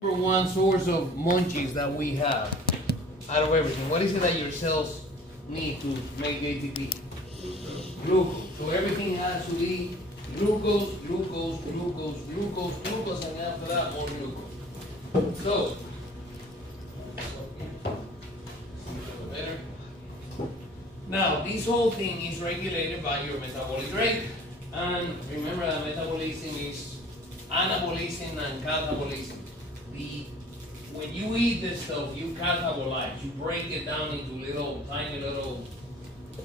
Number one source of munchies that we have out of everything. What is it that your cells need to make ATP? Glucose. So everything has to be glucose, glucose, glucose, glucose, glucose, and after that more glucose. So, better. Now this whole thing is regulated by your metabolic rate. And remember that metabolism is anabolism and catabolism. When you eat this stuff, you catabolize, you break it down into little, tiny little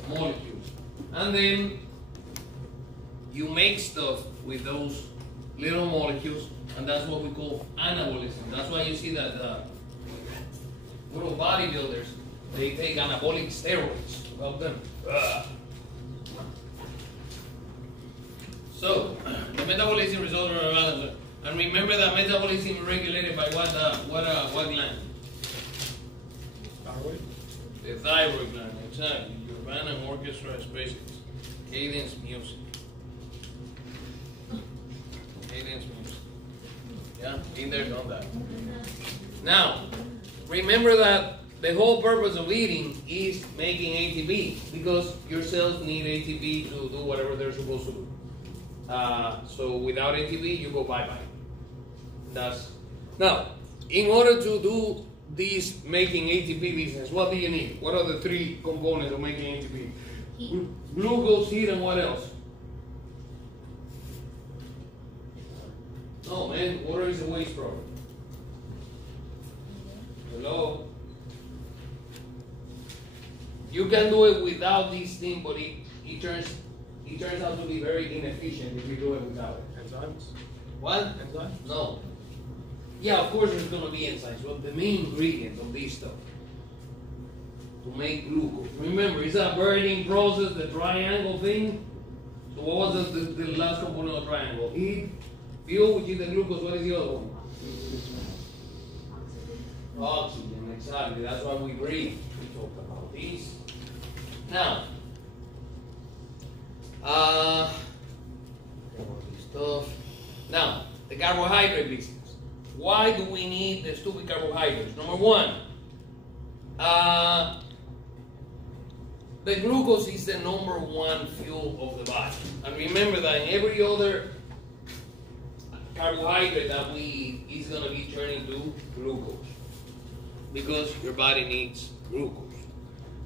molecules. And then you make stuff with those little molecules, and that's what we call anabolism. That's why you see that little bodybuilders, they take anabolic steroids to help them. So, the metabolism results from a balance. And remember that metabolism is regulated by what gland? Thyroid? The thyroid gland, exactly. Your band and orchestra species. Cadence music. Cadence music. Yeah, in there, done that. Now, remember that the whole purpose of eating is making ATP because your cells need ATP to do whatever they're supposed to do. So without ATP, you go bye-bye. Now, in order to do this making ATP business, what do you need? What are the three components of making ATP? Heat. Glucose, heat, and what else? No, man, water is a waste product. Hello? You can do it without this thing, but it turns out to be very inefficient if you do it without it. Enzymes? What? Enzymes? No. Yeah, of course there's going to be enzymes, but the main ingredient of this stuff to make glucose. Remember, it's a burning process, the triangle thing. So what was the last component of the triangle? Heat, fuel, which is the glucose. What is the other one? Oxygen, exactly. That's why we breathe. We talked about these. Now, stuff. Now, the carbohydrate business. Why do we need the stupid carbohydrates? Number one, the glucose is the number one fuel of the body. And remember that in every other carbohydrate that we eat is going to be turning to glucose because your body needs glucose.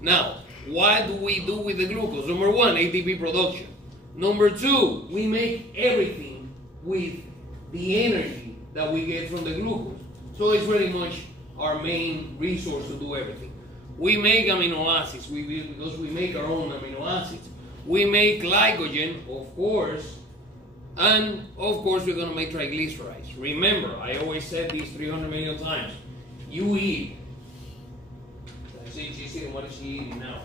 Now, what do we do with the glucose? Number one, ATP production. Number two, we make everything with the energy that we get from the glucose. So it's pretty much our main resource to do everything. We make amino acids because we make our own amino acids. We make glycogen, of course, and of course we're going to make triglycerides. Remember, I always said these 300 million times. You eat. I see she's eating. What is she eating now?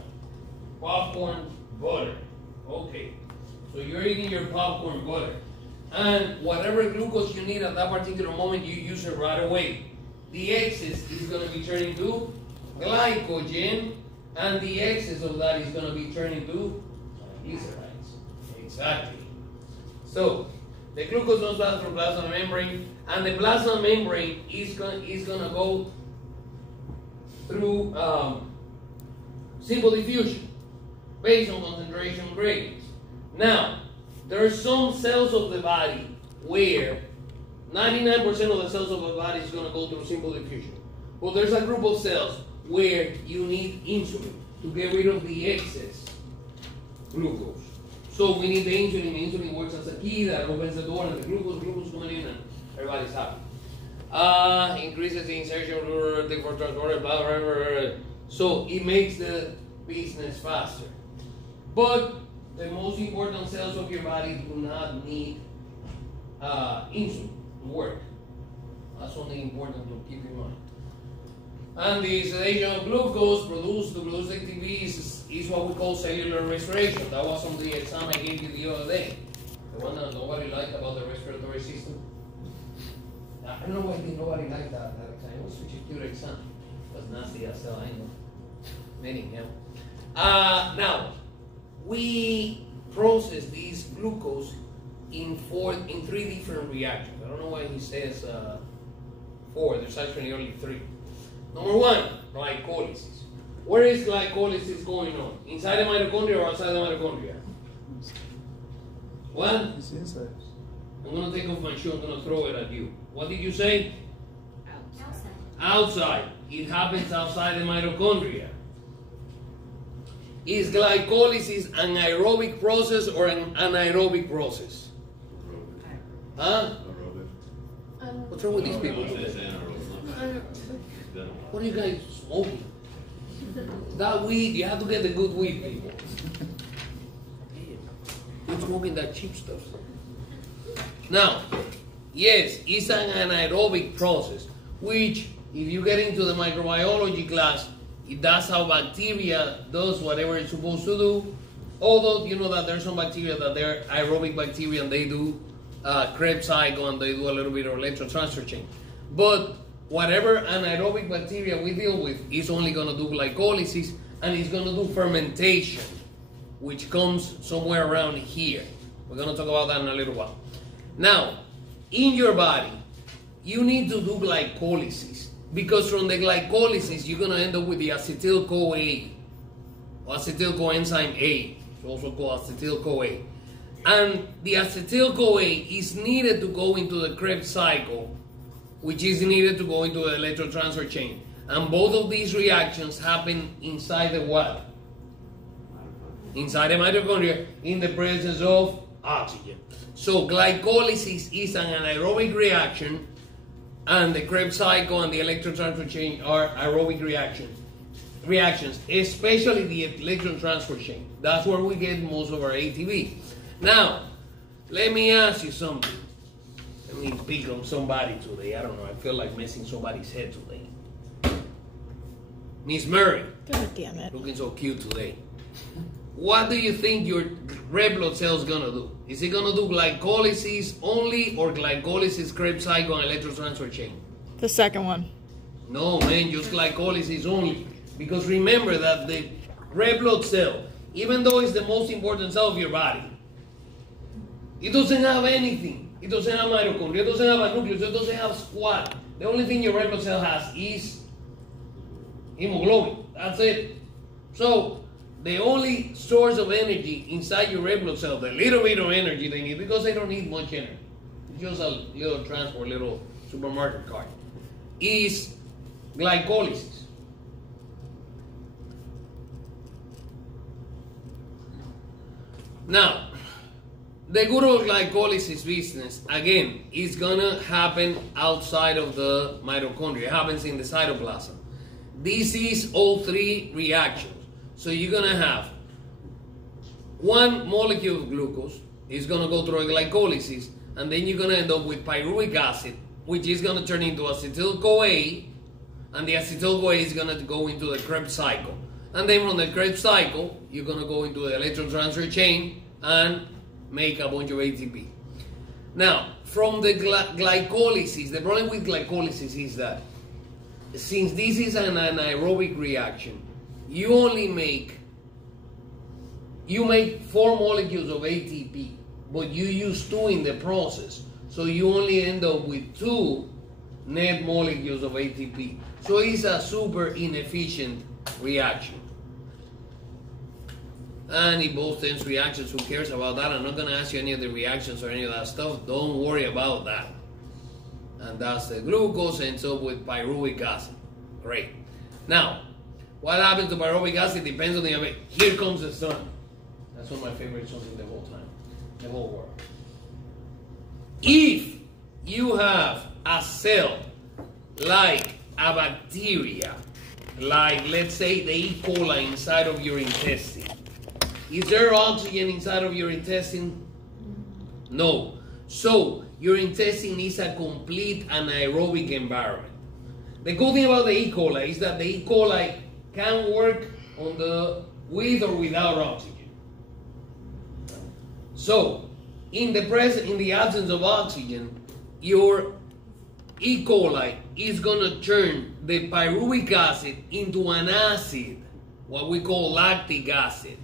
Popcorn, butter. Okay. So you're eating your popcorn butter. And whatever glucose you need at that particular moment, you use it right away. The excess is going to be turning to glycogen, and the excess of that is going to be turning to triglycerides. Exactly. So, the glucose goes down from plasma membrane, and the plasma membrane is going to go through simple diffusion based on concentration gradients. Now, there are some cells of the body where 99% of the cells of the body is going to go through simple diffusion. But there's a group of cells where you need insulin to get rid of the excess glucose. So we need the insulin. The insulin works as a key that opens the door, and the glucose coming in, and everybody's happy. Increases the insertion for transporter, blah, blah, blah, blah. So it makes the business faster. But the most important cells of your body do not need insulin to work. That's something important to keep in mind. And the sedation of glucose produced to produce ATP is what we call cellular respiration. That was on the exam I gave you the other day. The one that nobody liked about the respiratory system. I don't know why nobody liked that exam. It was such a cute exam. It was nasty as hell, I know. Many, yeah. Now, we process these glucose in three different reactions. I don't know why he says 4. There's actually only 3. Number 1, glycolysis. Where is glycolysis going on? Inside the mitochondria or outside the mitochondria? What? It's inside. I'm going to take off my shoe. I'm going to throw it at you. What did you say? Outside. It happens outside the mitochondria. Is glycolysis an aerobic process or an anaerobic process? Huh? What's wrong with these people today? What are you guys smoking? That weed, you have to get the good weed, people. You're smoking that cheap stuff. Now, yes, it's an anaerobic process, which, if you get into the microbiology class, that's how bacteria does whatever it's supposed to do. Although, you know that there's some bacteria that they're aerobic bacteria and they do Krebs cycle and they do a little bit of electrotransfer chain. But whatever anaerobic bacteria we deal with is only going to do glycolysis and it's going to do fermentation, which comes somewhere around here. We're going to talk about that in a little while. Now, in your body, you need to do glycolysis because from the glycolysis, you're going to end up with the acetyl-CoA or acetyl-coenzyme A. It's also called acetyl-CoA. And the acetyl-CoA is needed to go into the Krebs cycle, which is needed to go into the electrotransfer chain. And both of these reactions happen inside the what? Inside the mitochondria in the presence of oxygen. So glycolysis is an anaerobic reaction and the Krebs cycle and the electrotransfer chain are aerobic reactions, especially the electron transfer chain. That's where we get most of our ATP. Now, let me ask you something. Let me pick on somebody today. I don't know. I feel like messing somebody's head today. Miss Murray. God damn it. Looking so cute today. What do you think your red blood cell is going to do? Is it going to do glycolysis only or glycolysis, Krebs cycle, and electrotransfer chain? The second one. No, man, just glycolysis only. Because remember that the red blood cell, even though it's the most important cell of your body, it doesn't have anything. It doesn't have mitochondria. It doesn't have a nucleus. It doesn't have squat. The only thing your red blood cell has is hemoglobin. That's it. So, the only source of energy inside your red blood cell, the little bit of energy they need, because they don't need much energy, it's just a little transport, little supermarket cart, is glycolysis. Now, the good old glycolysis business, again, is gonna happen outside of the mitochondria. It happens in the cytoplasm. This is all 3 reactions. So you're gonna have one molecule of glucose is gonna go through a glycolysis, and then you're gonna end up with pyruvic acid, which is gonna turn into acetyl-CoA, and the acetyl-CoA is gonna go into the Krebs cycle. And then from the Krebs cycle, you're gonna go into the electron transfer chain and make a bunch of ATP. Now, from the glycolysis, the problem with glycolysis is that since this is an anaerobic reaction, you make 4 molecules of ATP, but you use 2 in the process. So you only end up with 2 net molecules of ATP. So it's a super inefficient reaction. And it both ends reactions. Who cares about that? I'm not going to ask you any of the reactions or any of that stuff. Don't worry about that. And that's the glucose ends up with pyruvic acid. Great. Now, what happens to pyruvic acid depends on the event. Here comes the sun. That's one of my favorite songs in the whole time, the whole world. If you have a cell like a bacteria, like let's say the E. coli inside of your intestine, is there oxygen inside of your intestine? No. So your intestine is a complete anaerobic environment. The cool thing about the E. coli is that the E. coli can work on with or without oxygen. So, in the absence of oxygen, your E. coli is gonna turn the pyruvic acid into an acid, what we call lactic acid.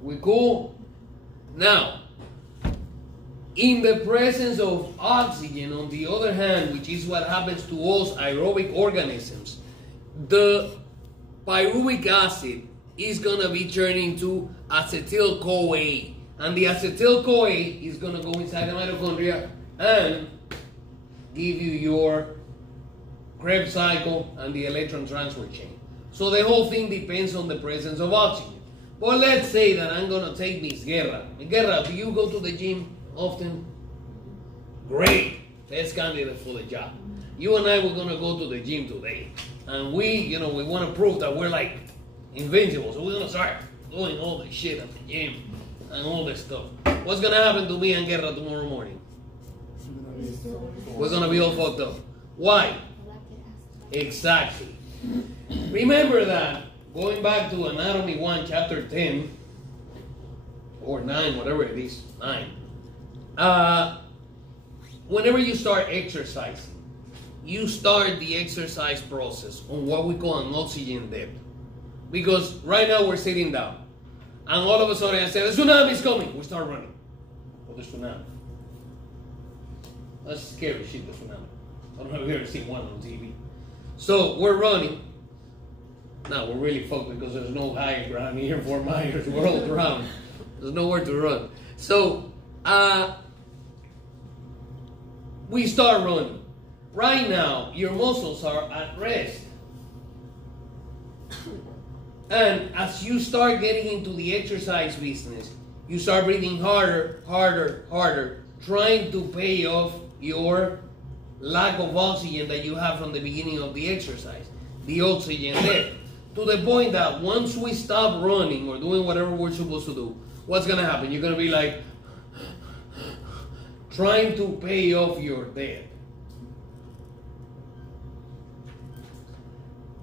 We cool? Now, In the presence of oxygen, on the other hand, which is what happens to us aerobic organisms, the pyruvic acid is going to be turned into acetyl-CoA. And the acetyl-CoA is going to go inside the mitochondria and give you your Krebs cycle and the electron transfer chain. So the whole thing depends on the presence of oxygen. But let's say that I'm going to take Miss Guerra. Miss Guerra, do you go to the gym often? Great. Best candidate for the job. You and I were going to go to the gym today. And we want to prove that we're like invincible. So we're going to start doing all the shit at the gym and all this stuff. What's going to happen to me and Guerra tomorrow morning? We're going to be all fucked up. Why? Exactly. Remember that, going back to Anatomy 1, chapter 10, or 9, whatever it is, 9. Whenever you start exercising, you start the exercise process on what we call an oxygen depth. Because right now we're sitting down, and all of a sudden I say, the tsunami is coming. We start running for the tsunami. That's scary shit, the tsunami. I don't know if you've ever seen one on TV. So we're running. Now we're really fucked because there's no high ground here, 4 miles, we're all drowned. There's nowhere to run. So we start running. Right now, your muscles are at rest. And as you start getting into the exercise business, you start breathing harder, harder, harder, trying to pay off your lack of oxygen that you have from the beginning of the exercise, the oxygen there. To the point that once we stop running or doing whatever we're supposed to do, what's going to happen? You're going to be like, trying to pay off your debt.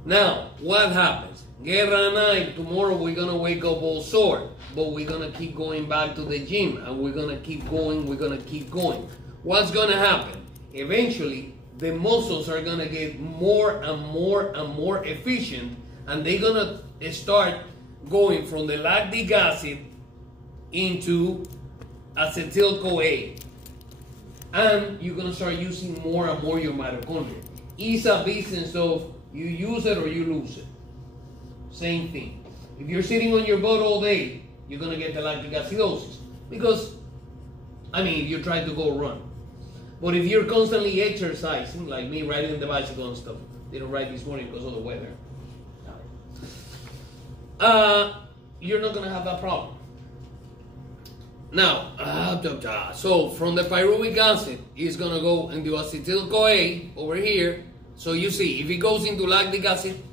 Now, what happens? Guerra and I, tomorrow we're going to wake up all sore, but we're going to keep going back to the gym, and we're going to keep going, What's going to happen? Eventually, the muscles are going to get more and more and more efficient, and they're going to start going from the lactic acid into acetyl-CoA. And you're going to start using more and more your mitochondria. It's a business of you use it or you lose it. Same thing. If you're sitting on your butt all day, you're going to get the lactic acidosis. Because, if you try to go run. But if you're constantly exercising, like me riding the bicycle and stuff, didn't ride this morning because of the weather, you're not going to have that problem. Now, so from the pyruvic acid, it's going to go into acetyl-CoA over here. So you see, if it goes into lactic acid,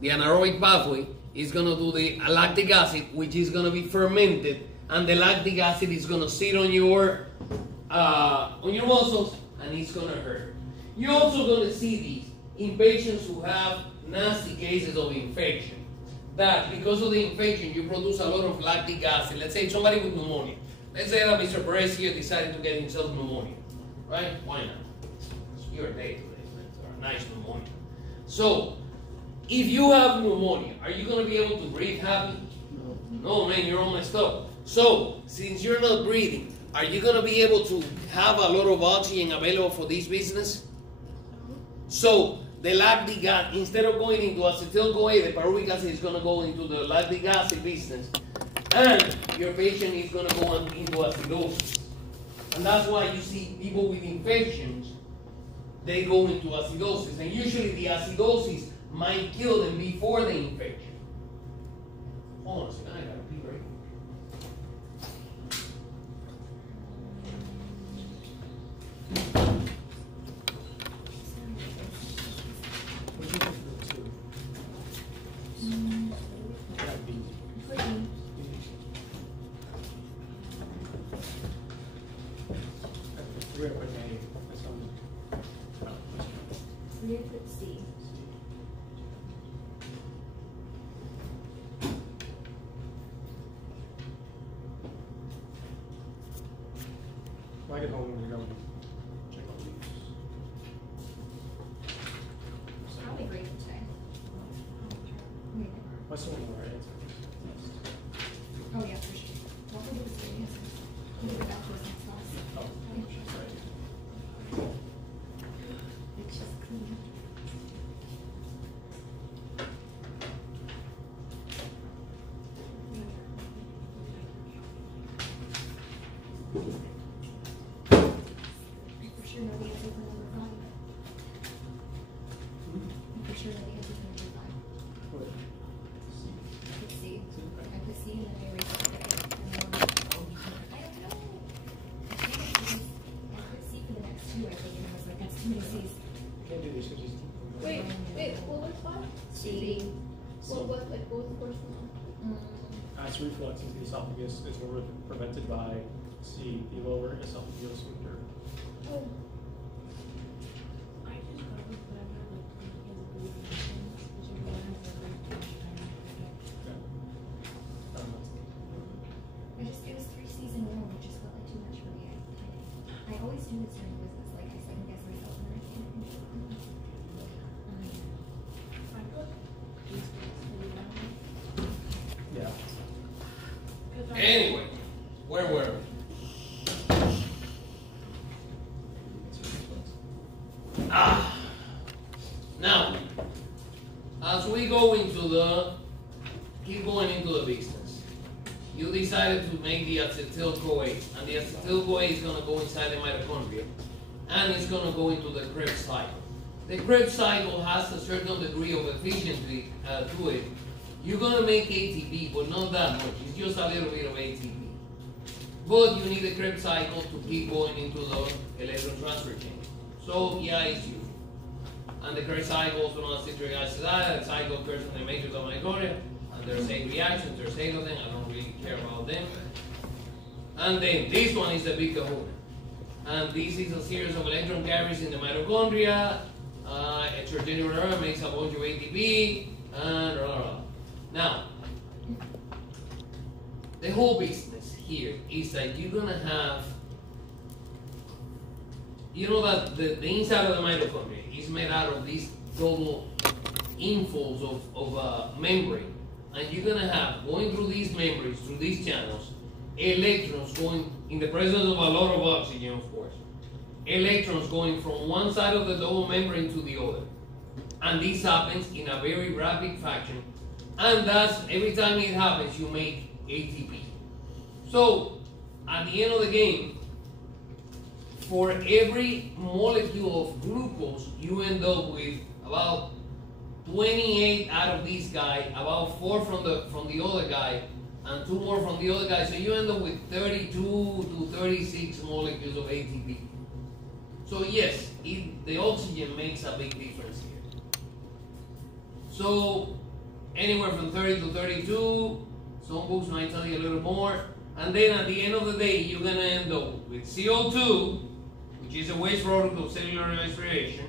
the anaerobic pathway is going to do the lactic acid, which is going to be fermented, and the lactic acid is going to sit on your muscles, and it's going to hurt. You're also going to see these in patients who have nasty cases of infection. That because of the infection, you produce a lot of lactic acid. Let's say somebody with pneumonia. Let's say that Mr. Perez here decided to get himself pneumonia. Right? Why not? It's your day today. It's a nice pneumonia. So, if you have pneumonia, are you going to be able to breathe happy? No, man, you're all messed up. So, since you're not breathing, are you going to be able to have a lot of oxygen available for this business? So, the lactic acid, instead of going into acetyl-CoA, the pyruvic acid is going to go into the lactic acid business. And your patient is going to go into acidosis. And that's why you see people with infections, they go into acidosis. And usually the acidosis might kill them before the infection. Hold on a second, I got to pee right. I get home when you're going to check on these. I'll be grateful today. What's the one more answer? Oh yeah, for sure. What would it be? sure know the answer for number 5? I'm pretty sure know the answer for number 5. What? I put C. I put C and then I erased it. And then I don't know. I think I put C for the next 2, I think, and I was like, that's too many C's. Can't do this, you just. Wait, what was that? C. What was the first one? Acid reflux into the esophagus is prevented by C, the lower esophageal sphincter. Oh. I just got with whatever, like, his abbreviation, which is one of the great Okay. It was 3 C's in a row, which just felt like too much for me. I always do this during business, like I second guess myself and I can't control it. I put these things for you now. Yeah. Anyway, where were we? Now, as we go into keep going into the business, you decided to make the acetyl-CoA, and the acetyl-CoA is going to go inside the mitochondria, and it's going to go into the Krebs cycle. The Krebs cycle has a certain degree of efficiency to it. You're going to make ATP, but not that much. It's just a little bit of ATP. But you need the Krebs cycle to keep going into the electron transfer chain. So, yeah, it's useful. And the Krebs cycle is known as citric acid ion. The cycle occurs in the matrix of mitochondria. And there's 8 reactions. There's 8 of them. I don't really care about them. And then this one is the big kahuna. And this is a series of electron carriers in the mitochondria. Heterogeneous error makes a bunch of ATP. And blah, blah, blah. Now, the whole business here is that you're going to have, you know that the inside of the mitochondria is made out of these double infolds of membrane. And you're going to have, going through these membranes, through these channels, electrons going, in the presence of a lot of oxygen, of course, electrons going from one side of the double membrane to the other. And this happens in a very rapid fashion. And that's, every time it happens, you make ATP. So, at the end of the game, for every molecule of glucose, you end up with about 28 out of this guy, about 4 from the other guy, and 2 more from the other guy. So you end up with 32 to 36 molecules of ATP. So yes, the oxygen makes a big difference here. So anywhere from 30 to 32, some books might tell you a little more. And then at the end of the day, you're going to end up with CO2, which is a waste product of cellular respiration.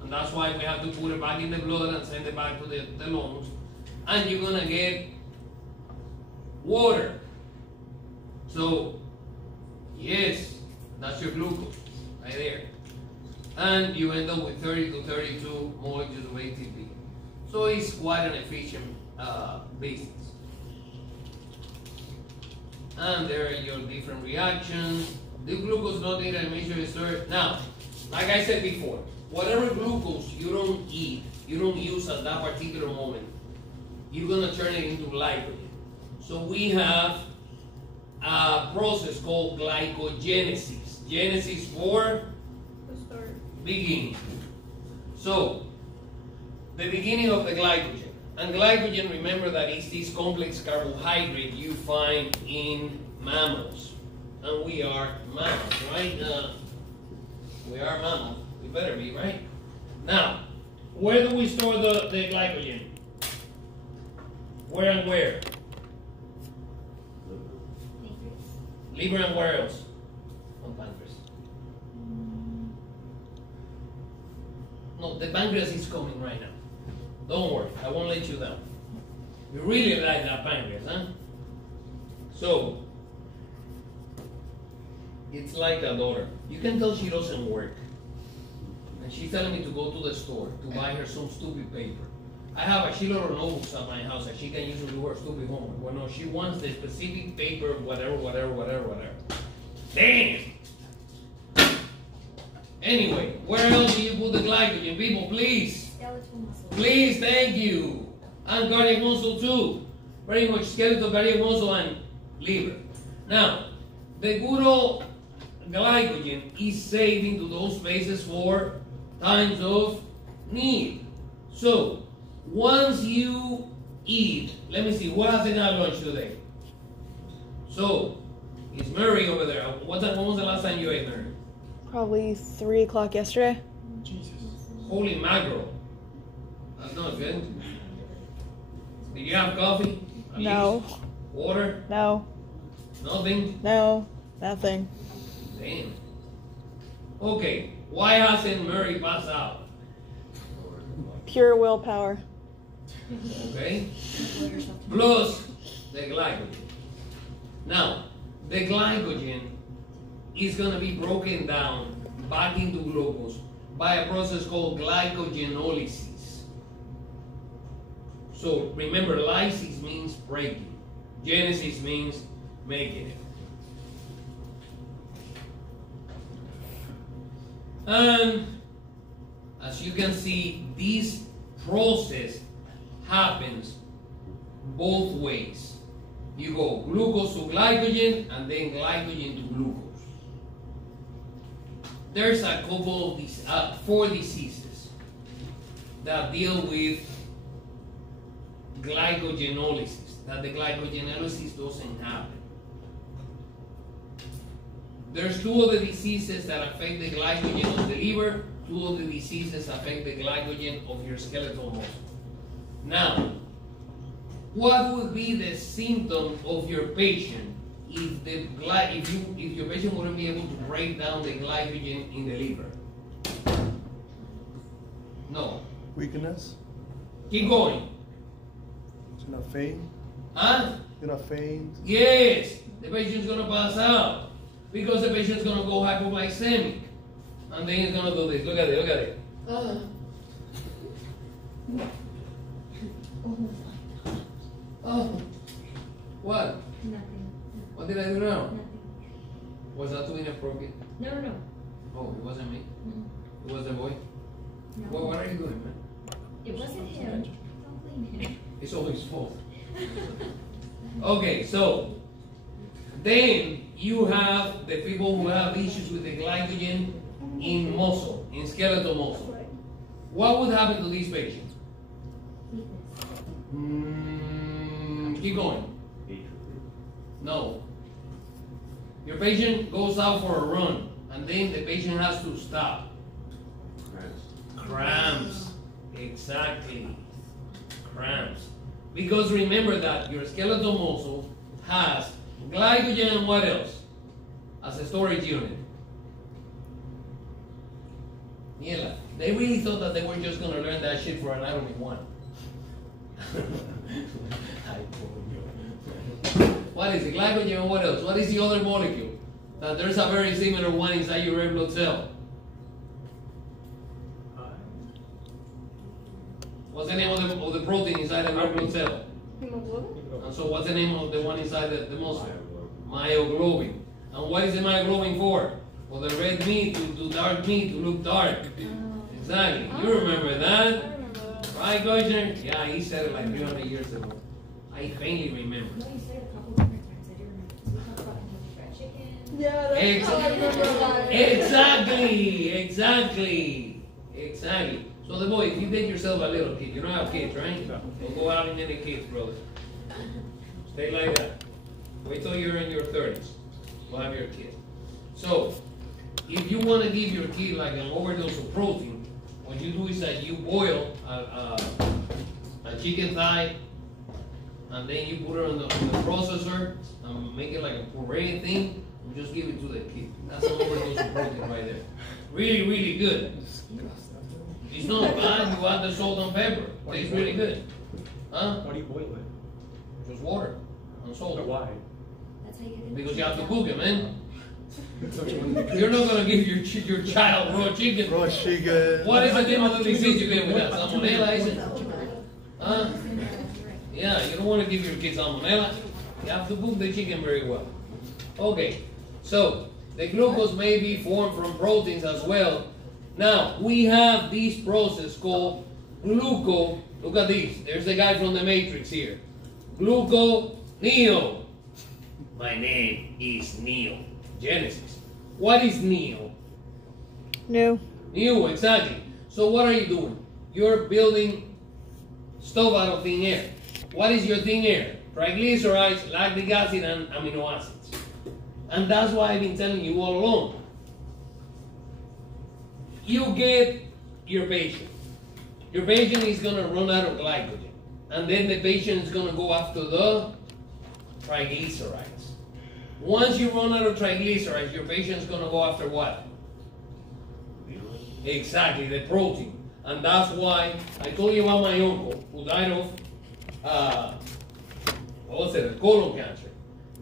And that's why we have to put it back in the blood and send it back to the lungs. And you're going to get water. So, yes, that's your glucose, right there. And you end up with 30 to 32 molecules of ATP. So it's quite an efficient business. And there are your different reactions. The glucose not in a major stir. Now, like I said before, whatever glucose you don't eat, you don't use at that particular moment, you're gonna turn it into glycogen. So we have a process called glycogenesis. Genesis for beginning. So the beginning of the glycogen. And glycogen, remember that is this complex carbohydrate you find in mammals. And we are mammals, right? We are mammals. We better be, right? Now, where do we store the glycogen? Where and where? Liver and where else? On pancreas. No, the pancreas is coming right now. Don't worry, I won't let you down. You really like that pancreas, huh? So, it's like a daughter. You can tell she doesn't work. And she's telling me to go to the store to buy her some stupid paper. I have a shitload of notebooks at my house that she can use to do her stupid homework. Well, no, she wants the specific paper, whatever. Damn! Anyway, where else do you put the glycogen? People, please. Skeletal muscle. Please, thank you. And cardiac muscle too. Very much skeletal, cardiac muscle, and liver. Now, the good old glycogen is saved into those spaces for times of need. So, once you eat, let me see, what has in our lunch today? So, it's Mary over there. When was the last time you ate, Mary? Probably 3 o'clock yesterday. Jesus. Holy mackerel. That's not good. Did you have coffee? At No. least? Water? No. Nothing? No. Nothing. Damn. Okay, why hasn't Mary passed out? Pure willpower. Okay? Plus the glycogen. Now, the glycogen is going to be broken down back into glucose by a process called glycogenolysis. So remember, lysis means breaking. Genesis means making it. And as you can see, this process happens both ways. You go glucose to glycogen and then glycogen to glucose. There's a couple of these, 4 diseases that deal with glycogenolysis, that the glycogenolysis doesn't happen. There's 2 other diseases that affect the glycogen of the liver, 2 other diseases affect the glycogen of your skeletal muscle. Now, what would be the symptom of your patient if your patient wouldn't be able to break down the glycogen in the liver? No. Weakness. Keep going. You're not faint. Huh? You're not faint. Yes. The patient's gonna pass out because the patient's gonna go hypoglycemic, and then he's gonna do this. Look at it. Look at it. Oh. What? Nothing. What did I do now? Nothing. Was that too inappropriate? No, no, no. Oh, it wasn't me. Mm. It was the boy. No. What are you doing, man? It wasn't him. Don't blame him. It's all his fault. Okay, so then you have the people who have issues with the glycogen in muscle, in skeletal muscle. What would happen to these patients? Keep going. No. Your patient goes out for a run, and then the patient has to stop. Cramps. Exactly. Cramps. Because remember that your skeletal muscle has glycogen and what else? As a storage unit. Yeah, they really thought that they were just going to learn that shit for anatomy 1. What is it? Glycogen and what else? What is the other molecule? That there's a very similar one inside your red blood cell. What's the name of the protein inside the red blood cell? Hemoglobin? And so what's the name of the one inside the muscle? Myoglobin. And what is the myoglobin for? For the red meat to dark meat to look dark. Exactly. You remember that? Right, Gardner? Yeah, he said it like 300 years ago. I faintly remember. No, you said it a couple different times. I do remember. So we talked about Kentucky Fried Chicken. Yeah, that's how I remember that. Exactly. So the boy, if you take yourself a little kid, you don't have kids, right? No. Don't go out in any kids, brother. Stay like that. Wait till you're in your 30s. We'll have your kid. So, if you want to give your kid like an overdose of protein, what you do is that you boil a chicken thigh, and then you put it on the processor and make it like a puree thing, and just give it to the kid. That's an overdose of protein right there. Really, really good. It's not bad. You add the salt and pepper. Tastes really good. Huh? Why do you boil it? Just water and salt. But why? That's how you get it. Because you have to cook it, man. You're not gonna give your child raw chicken. Raw chicken. What is the name of the disease you get with that? Salmonella, is it? Huh? Yeah, you don't want to give your kids salmonella. You have to cook the chicken very well. Okay, so the glucose may be formed from proteins as well. Now, we have this process called gluco. Look at this. There's the guy from the Matrix here. Gluco Neo. My name is Neo. Genesis. What is neo? New. New, exactly. So what are you doing? You're building stuff out of thin air. What is your thin air? Triglycerides, lactic acid, and amino acids. And that's why I've been telling you all along. You get your patient. Your patient is going to run out of glycogen. And then the patient is going to go after the triglycerides. Once you run out of triglycerides, your patient is going to go after what? Exactly, the protein. And that's why I told you about my uncle who died of, colon cancer.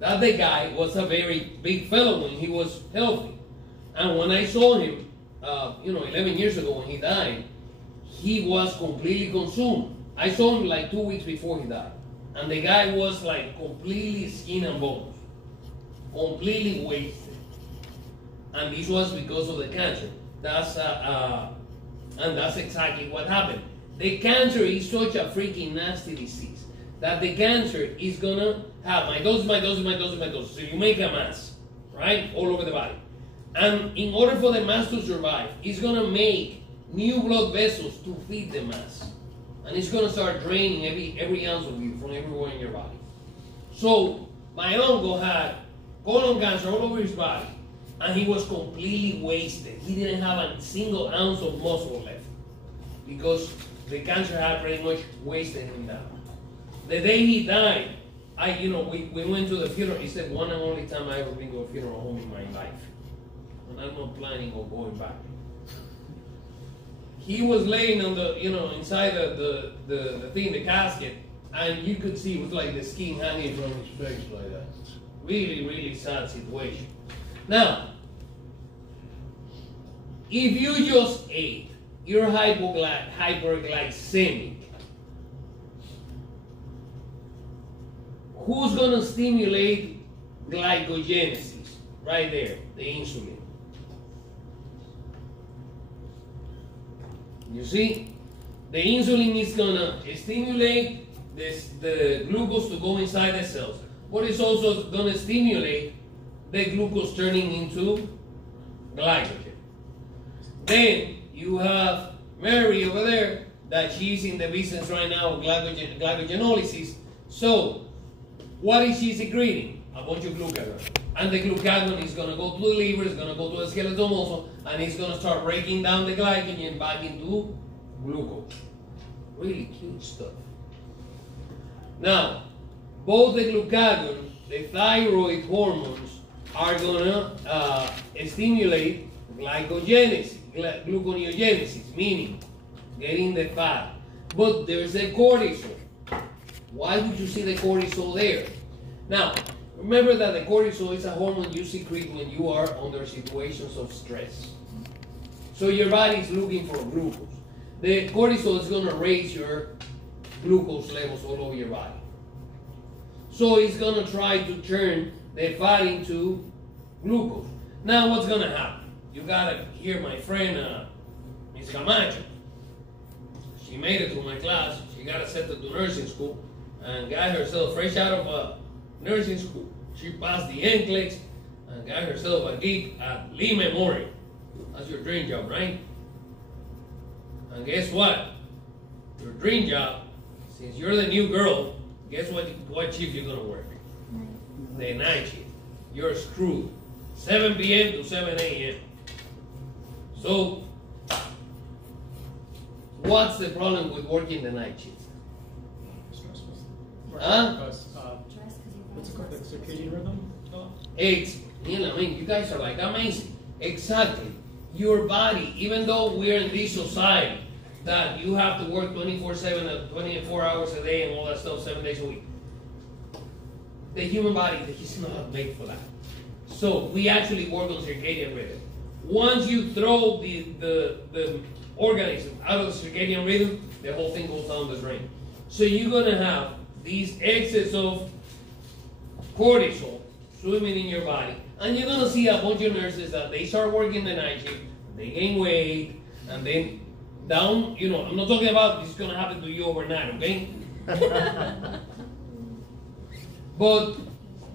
That the guy was a very big fellow when he was healthy. And when I saw him, 11 years ago when he died, he was completely consumed. I saw him like 2 weeks before he died. And the guy was like completely skin and bones. Completely wasted. And this was because of the cancer. And that's exactly what happened. The cancer is such a freaking nasty disease that the cancer is gonna have mitosis. So you make a mass, right, all over the body. And in order for the mass to survive, it's gonna make new blood vessels to feed the mass. And it's gonna start draining every ounce of you from everywhere in your body. So my uncle had colon cancer all over his body. And he was completely wasted. He didn't have a single ounce of muscle left because the cancer had pretty much wasted him down. The day he died, we went to the funeral. He said, one and only time I ever been to a funeral home in my life. And I'm not planning on going back. He was laying on the, inside the thing, the casket, and you could see it was like the skin hanging from his face like that. Really, really sad situation. Now, if you just ate, you're hyperglycemic. Who's going to stimulate glycogenesis? Right there, the insulin. You see? The insulin is going to stimulate the glucose to go inside the cells. But it's also going to stimulate the glucose turning into glycogen. Then you have Mary over there that she's in the business right now of glycogenolysis. So what is she secreting? A bunch of glucagon. And the glucagon is going to go to the liver, it's going to go to the skeletal muscle, and it's going to start breaking down the glycogen back into glucose. Really cute stuff. Now, both the glucagon, the thyroid hormones, are going to stimulate gluconeogenesis, meaning getting the fat. But there's a cortisol. Why would you see the cortisol there? Now, remember that the cortisol is a hormone you secrete when you are under situations of stress. So your body is looking for glucose. The cortisol is going to raise your glucose levels all over your body. So it's going to try to turn the fat into glucose. Now what's going to happen? You got to hear my friend, Ms. Camacho. She made it to my class. She got accepted to nursing school and got herself fresh out of nursing school. She passed the NCLEX and got herself a gig at Lee Memorial. That's your dream job, right? And guess what? Your dream job, since you're the new girl, guess what shift you're going to work? The night shift. You're screwed. 7 p.m. to 7 a.m. So, what's the problem with working the night shift? Stressful. Huh? Because, what's it called? The circadian rhythm? You guys are like amazing. Exactly. Your body, even though we're in this society that you have to work 24/7, 24 hours a day and all that stuff, 7 days a week, the human body is not made for that. So we actually work on circadian rhythm. Once you throw the organism out of the circadian rhythm, the whole thing goes down the drain. So you're going to have these excess of cortisol swimming in your body, and you're going to see a bunch of nurses that they start working the night shift, they gain weight, and then down, I'm not talking about this is going to happen to you overnight, okay? But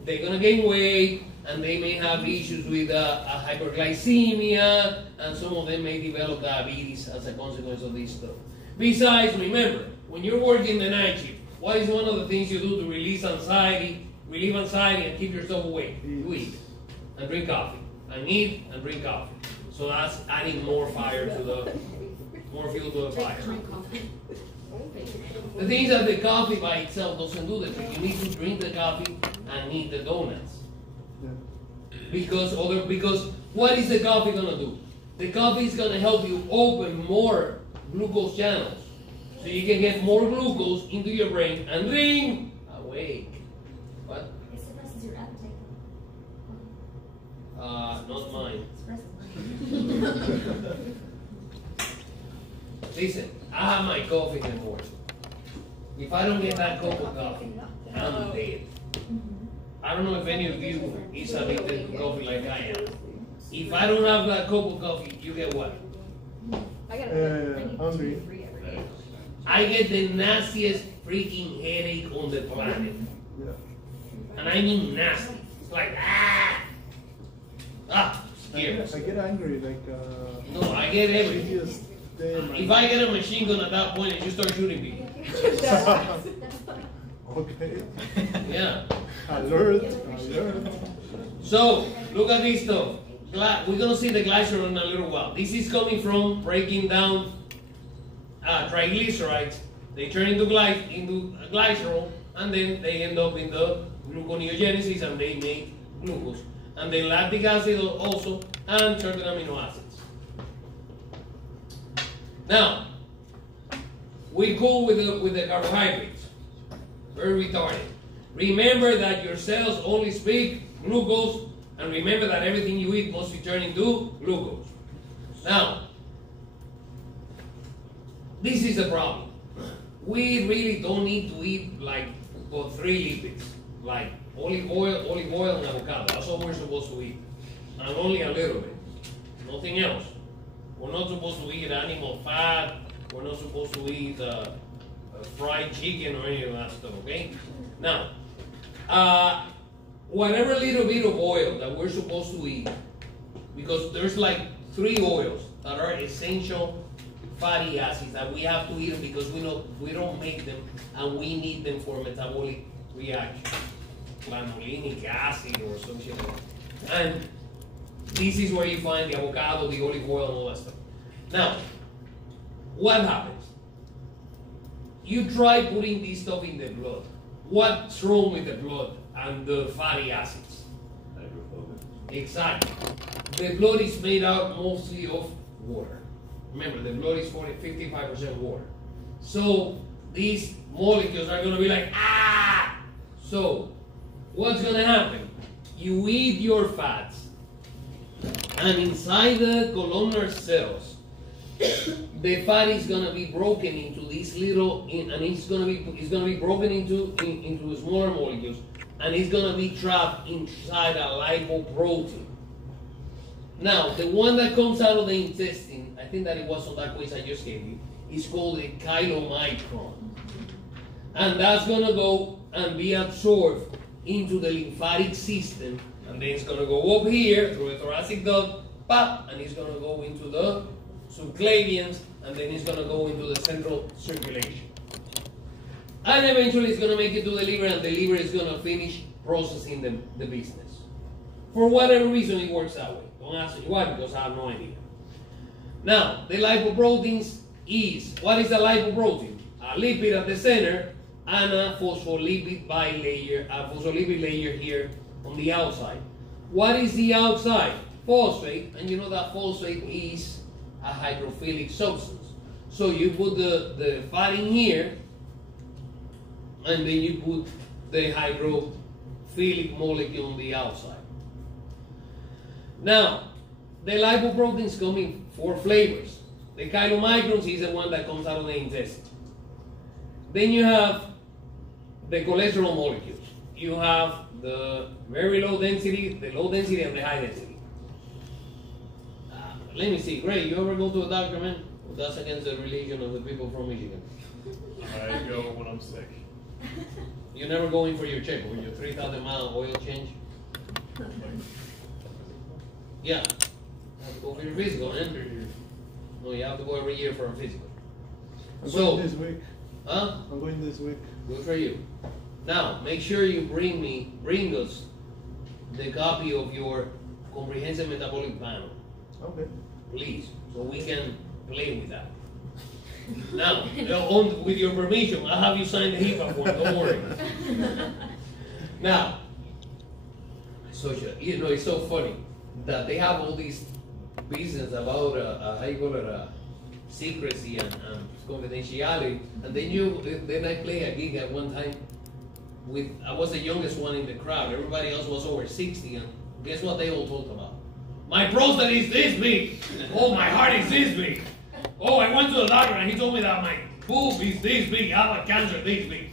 they're going to gain weight, and they may have issues with a hyperglycemia, and some of them may develop diabetes as a consequence of this stuff. Besides, remember, when you're working the night shift, what is one of the things you do to relieve anxiety and keep yourself awake? You eat and drink coffee, and eat and drink coffee. So that's adding more fuel to the fire. The thing is that the coffee by itself doesn't do the trick. You need to drink the coffee and eat the donuts. Because what is the coffee gonna do? The coffee is gonna help you open more glucose channels, so you can get more glucose into your brain and ring awake. What? It suppresses your appetite. Not mine. Suppresses Listen, I have my coffee in the morning. If I don't get that cup of coffee, I'm dead. I don't know if any of you is addicted to coffee like I am. If I don't have that cup of coffee, you get what? I got hungry. I get the nastiest freaking headache on the planet. Yeah. And I mean nasty. It's like, scares. I get angry like No, I get everything. previous day. If I get a machine gun at that point and you start shooting people. Okay. Yeah. Alert. So, look at this stuff. We're going to see the glycerol in a little while. This is coming from breaking down triglycerides. They turn into glycerol, and then they end up in the gluconeogenesis, and they make glucose. And then lactic acid also, and certain amino acids. Now, we go with the carbohydrates. Very retarded. Remember that your cells only speak glucose, and remember that everything you eat must be turned into glucose. Now, this is the problem. We really don't need to eat like but 3 lipids, like olive oil, and avocado. That's all we're supposed to eat, and only a little bit, nothing else. We're not supposed to eat animal fat. We're not supposed to eat fried chicken or any of that stuff. Okay? Now, whatever little bit of oil that we're supposed to eat, because there's like 3 oils that are essential fatty acids that we have to eat them because we don't make them, and we need them for metabolic reaction, lanolinic acid or some shit like that. And this is where you find the avocado, the olive oil, and all that stuff. Now, what happens? You try putting this stuff in the blood. What's wrong with the blood and the fatty acids? Exactly. The blood is made out mostly of water. Remember, the blood is 55% water. So these molecules are going to be like, So what's going to happen? You eat your fats, and inside the columnar cells, the fat is going to be broken into these little, and it's going to be broken into smaller molecules, and it's going to be trapped inside a lipoprotein. Now, the one that comes out of the intestine, I think that it was on that quiz I just gave you, is called a chylomicron. And that's going to go and be absorbed into the lymphatic system, and then it's going to go up here through the thoracic duct, and it's going to go into the subclavians, and then it's going to go into the central circulation. And eventually it's going to make it to the liver, and the liver is going to finish processing the business. For whatever reason, it works that way. Don't ask me why, because I have no idea. Now, the lipoproteins what is a lipoprotein? A lipid at the center and a phospholipid bilayer, a phospholipid layer here on the outside. What is the outside? Phosphate, and you know that phosphate is a hydrophilic substance. So you put the fat in here, and then you put the hydrophilic molecule on the outside. Now, the lipoproteins come in 4 flavors. The chylomicrons is the one that comes out of the intestine. Then you have the cholesterol molecules. You have the very low density, the low density, and the high density. Let me see, Gray, you ever go to a doctor, man? Well, that's against the religion of the people from Michigan. I go when I'm sick. You never go in for your checkup, your 3,000-mile oil change? Yeah. You have to go for your physical, man. No, you have to go every year for a physical. I'm So, going this week. huh? I'm going this week. Good for you. Now, make sure you bring us the copy of your comprehensive metabolic panel, Okay. please, so we can play with that. Now, with your permission, I'll have you sign the HIPAA form, don't worry. Now, so, you know, it's so funny that they have all these business about, how you call it, secrecy and confidentiality, and then I play a gig at one time I was the youngest one in the crowd, everybody else was over 60, and guess what they all talked about? My prostate is this big, oh, my heart is this big, oh, I went to the doctor and he told me that my boob is this big, I have a cancer this big.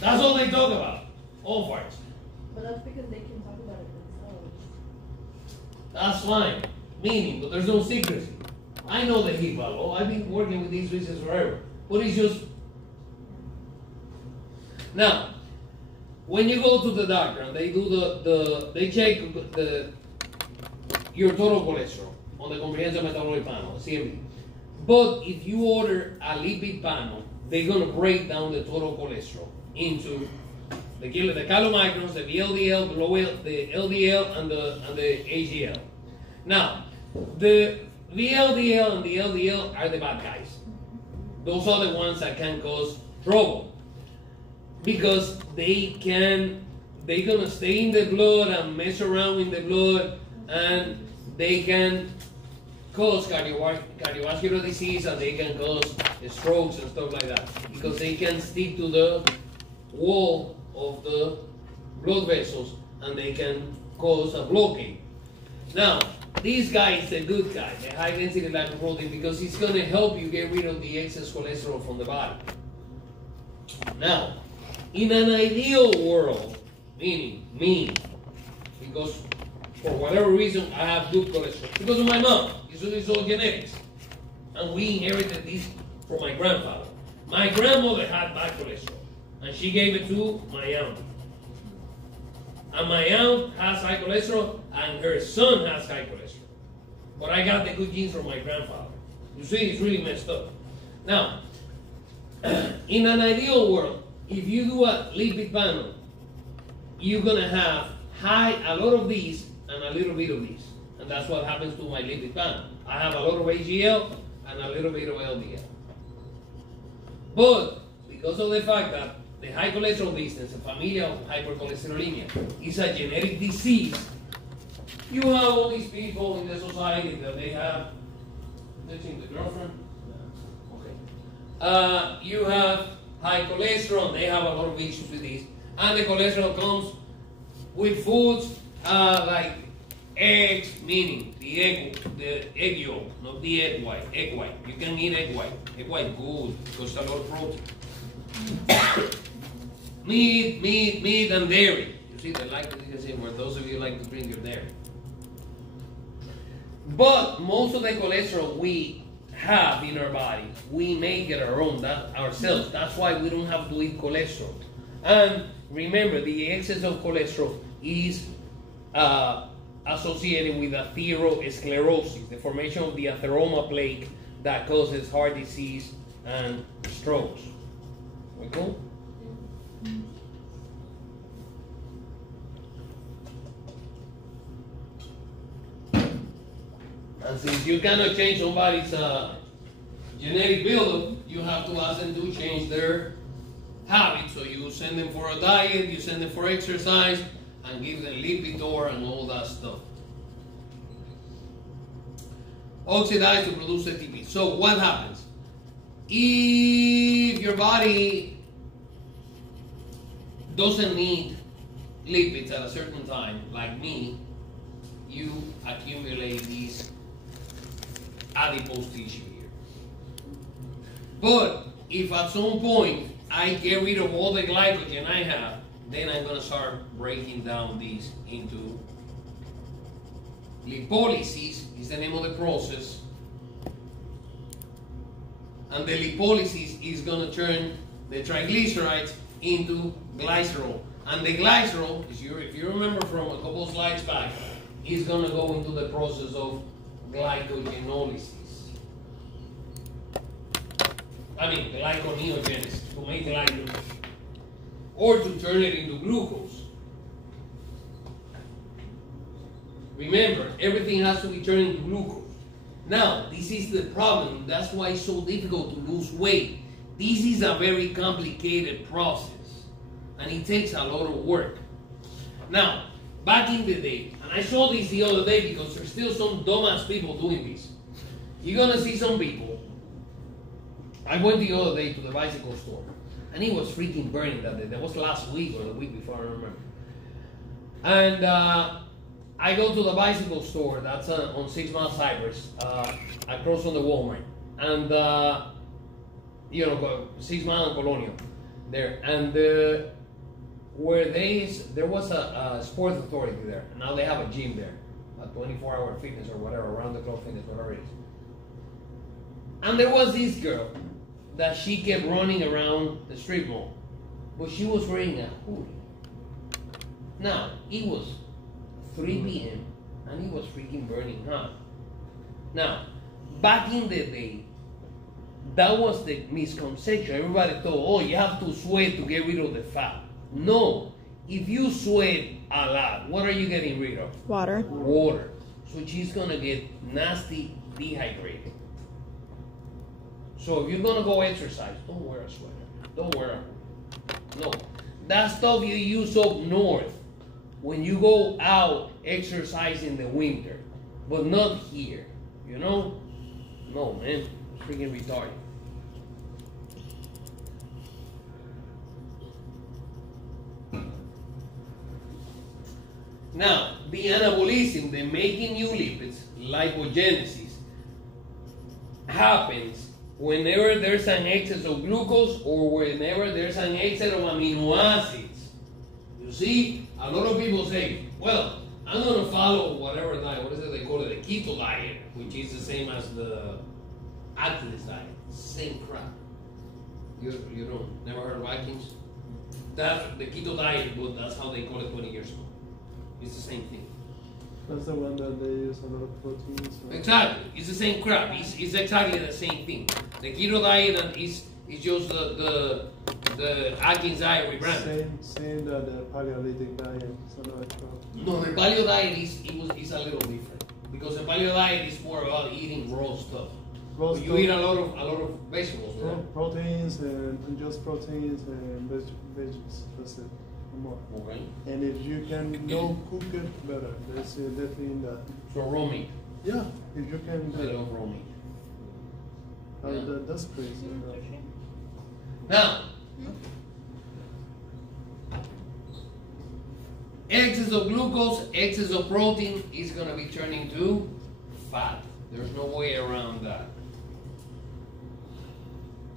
That's all they talk about, all farts. But that's because they can talk about it themselves. That's fine, meaning, but there's no secrecy. I know the HIPAA law, I've been working with these businesses forever, but it's just, now, when you go to the doctor and they do they check your total cholesterol on the comprehensive metabolic panel, CMP. But if you order a lipid panel, they're gonna break down the total cholesterol into the chylomicrons, the VLDL, the LDL, and the HDL. Now, the VLDL and the LDL are the bad guys. Those are the ones that can cause trouble. Because they're gonna stay in the blood and mess around in the blood, and they can cause cardiovascular disease, and they can cause strokes and stuff like that, because they can stick to the wall of the blood vessels, and they can cause a blockade. Now, this guy is the good guy, the high density lipoprotein, because it's gonna help you get rid of the excess cholesterol from the body. Now, in an ideal world, meaning me, because for whatever reason I have good cholesterol, because of my mom, it's all genetics, and we inherited this from my grandfather. My grandmother had bad cholesterol, and she gave it to my aunt. And my aunt has high cholesterol, and her son has high cholesterol. But I got the good genes from my grandfather. You see, it's really messed up. Now, in an ideal world, if you do a lipid panel, you're gonna have a lot of these and a little bit of these. And that's what happens to my lipid panel. I have a lot of HDL and a little bit of LDL. But because of the fact that the high cholesterol business, the familial hypercholesterolemia, is a genetic disease, you have all these people in the society that they have, touching the girlfriend? Okay. You have high cholesterol, they have a lot of issues with this. And the cholesterol comes with foods like eggs, meaning the egg yolk, not the egg white. Egg white. You can eat egg white. Egg white good because it's a lot of protein. meat, and dairy. You see, they like to say where those of you like to drink your dairy. But most of the cholesterol we have in our body, we make it our own, ourselves. That's why we don't have to eat cholesterol. And remember, the excess of cholesterol is associated with atherosclerosis, the formation of the atheroma plaque that causes heart disease and strokes. We cool? And since you cannot change somebody's genetic buildup, you have to ask them to change their habits. So you send them for a diet, you send them for exercise, and give them Lipitor and all that stuff. Oxidize to produce ATP. So what happens? If your body doesn't need lipids at a certain time, like me, you accumulate these adipose tissue here. But if at some point I get rid of all the glycogen I have, then I'm going to start breaking down these into lipolysis is the name of the process. And the lipolysis is going to turn the triglycerides into glycerol. And the glycerol, if you remember from a couple of slides back, is going to go into the process of glycogenolysis. I mean, glyconeogenesis, to make glycogen, or to turn it into glucose. Remember, everything has to be turned into glucose. Now, this is the problem. That's why it's so difficult to lose weight. This is a very complicated process, and it takes a lot of work. Now, back in the day, and I saw this the other day because there's still some dumbass people doing this. You're gonna see some people. I went the other day to the bicycle store, and it was freaking burning that day. That was last week or the week before, I don't remember. And I go to the bicycle store that's on 6 Mile Cypress, across from the Walmart, and 6 Mile and Colonial there, and where there was a sports authority there. Now they have a gym there, a 24-hour fitness or whatever, around the clock fitness, whatever it is. And there was this girl that she kept running around the strip mall, but she was wearing a hoodie. Now, it was 3 p.m. and it was freaking burning hot. Now, back in the day, that was the misconception. Everybody thought, oh, you have to sweat to get rid of the fat. No. If you sweat a lot, what are you getting rid of? Water. Water. So she's going to get nasty dehydrated. So if you're going to go exercise, don't wear a sweater. Don't wear a hoodie. No. That stuff you use up north when you go out exercise in the winter, but not here. You know? No, man. It's freaking retarded. Now, the anabolism, the making new lipids, lipogenesis, happens whenever there's an excess of glucose or whenever there's an excess of amino acids. You see, a lot of people say, well, I'm going to follow whatever diet, what is it they call it, the keto diet, which is the same as the Atkins diet. Same crap. You don't, never heard of Atkins? That's the keto diet, but that's how they call it 20 years ago. It's the same thing. That's the one that they use a lot of proteins. Right? Exactly. It's the same crap. It's exactly the same thing. The keto diet is just the Atkins diet rebranded. Same that the Paleolithic diet. So no, No, the paleo diet is a little different because the paleo diet is more about eating raw stuff. You eat a lot of vegetables. Right? Proteins and just proteins and veggies. That's it. No more. Okay. And if you can cook it better, there's definitely in that. So raw meat. Yeah, if you can. I love raw meat. That's crazy. Now, excess of glucose, excess of protein is going to be turning to fat. There's no way around that.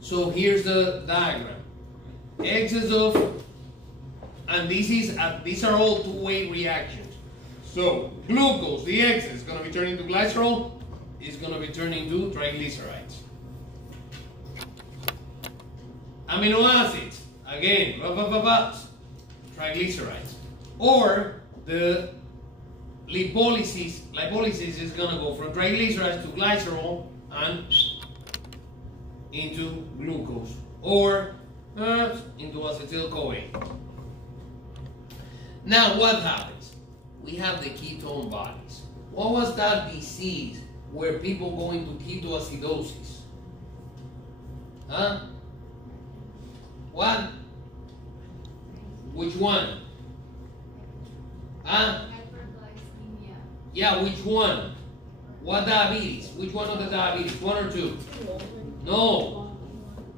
So here's the diagram. Excess of, and these are all two-way reactions. So glucose, the excess, is going to be turning to glycerol, is going to be turning to triglycerides. Amino acids, again, triglycerides. Or the lipolysis is going to go from triglycerides to glycerol and into glucose or into acetyl-CoA. Now what happens? We have the ketone bodies. What was that disease where people go into ketoacidosis? Huh? What? Which one? Huh? Hyperglycemia. Yeah, which one? What diabetes? Which one of the diabetes? One or two? No.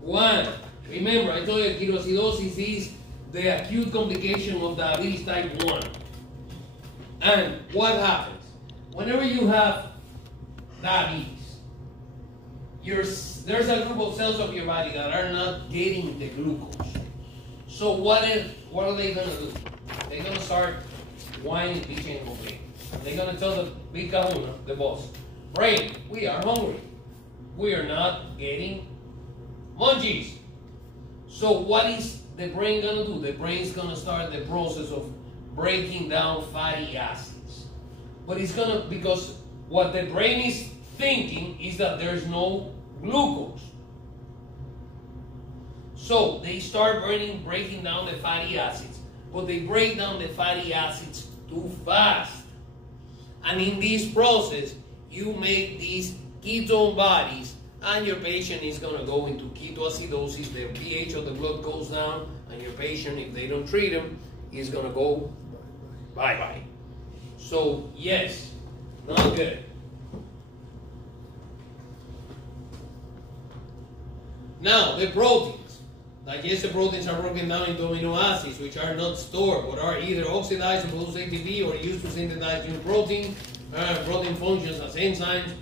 One. Remember, I told you ketoacidosis is the acute complication of diabetes type 1. And what happens? Whenever you have diabetes, there's a group of cells of your body that are not getting the glucose. So what are they going to do? They're going to start whining, bitching, and complaining. They're going to tell the big kahuna, the boss, brain, we are hungry. We are not getting munchies. So what is the brain gonna do? The brain's gonna start the process of breaking down fatty acids. But it's gonna, because what the brain is thinking is that there's no glucose. So they start breaking down the fatty acids, but they break down the fatty acids too fast. And in this process, you make these ketone bodies, and your patient is going to go into ketoacidosis. The pH of the blood goes down, and your patient, if they don't treat him, is going to go bye-bye. So, yes, not good. Now, the proteins. Digested proteins are broken down into amino acids, which are not stored, but are either oxidized and produce ATP or used to synthesize new protein. Protein functions as enzymes,